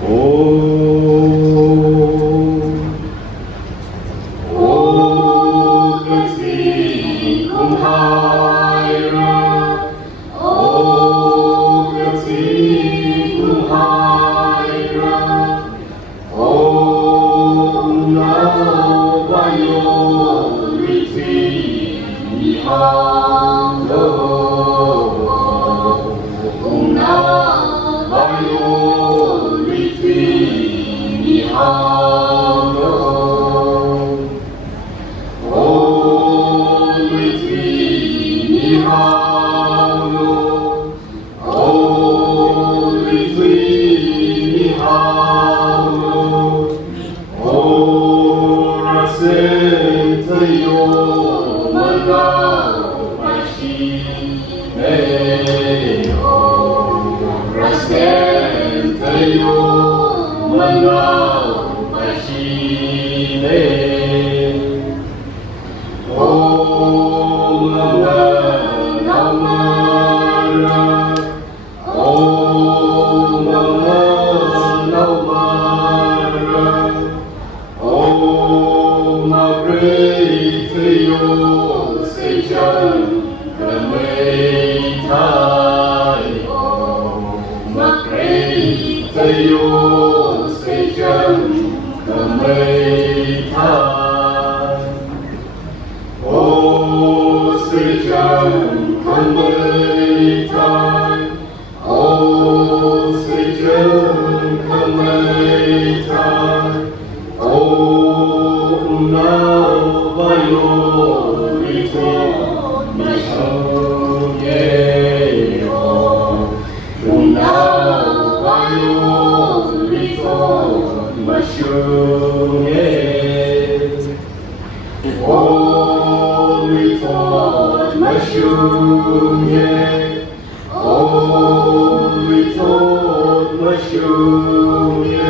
ô cái gì cũng hai ra, ô cái gì cũng hai ra, ô nào bao nhiêu lý thi mi hang lo, ô nào bao nhiêu lý thi mi hang lo. Yo sẽ chân cầm mây than, ô sẽ chân cầm mây than, ô sẽ chân cầm mây than, ô nào bao nhiêu lý thuyết mà sâu nhẹ ô nào bao nhiêu lý thuyết mà sâu nhẹ ô lý thuyết mà sâu nhẹ ô lý thuyết mà sâu nhẹ